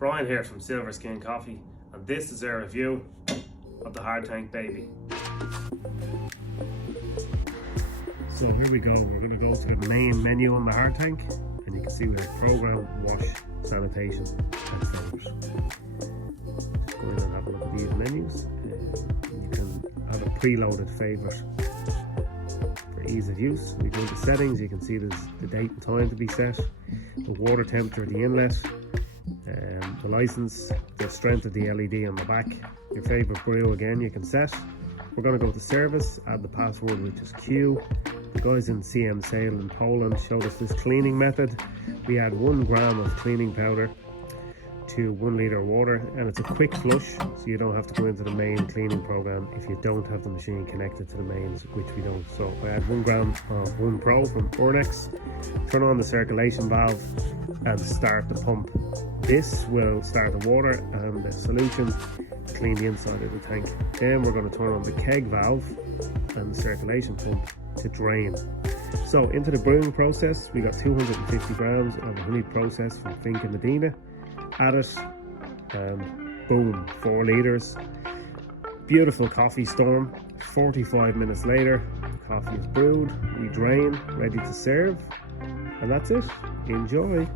Brian here from Silverskin Coffee, and this is our review of the Hardtank baby. So here we go, we're going to go to the main menu on the Hardtank, and you can see we have program, wash, sanitation and flavors. Just go in and have a look at these menus. You can have a preloaded favourite for ease of use. We go into settings, you can see there's the date and time to be set, the water temperature, the inlet, the license, the strength of the LED on the back, your favourite brew again you can set. We're going to go to service, add the password which is Q. The guys in CM Sale in Poland showed us this cleaning method. We add 1 gram of cleaning powder to 1 litre of water, and it's a quick flush, so you don't have to go into the main cleaning program if you don't have the machine connected to the mains, which we don't. So I add 1 gram of 1 Pro from Urnex, turn on the circulation valve and start the pump. This will start the water and the solution to clean the inside of the tank. Then we're going to turn on the keg valve and the circulation pump to drain. So into the brewing process, we got 250 grams of a honey process from Finca Medina. Add it and boom, 4 litres. Beautiful coffee storm. 45 minutes later, coffee is brewed, we drain, ready to serve, and that's it. Enjoy.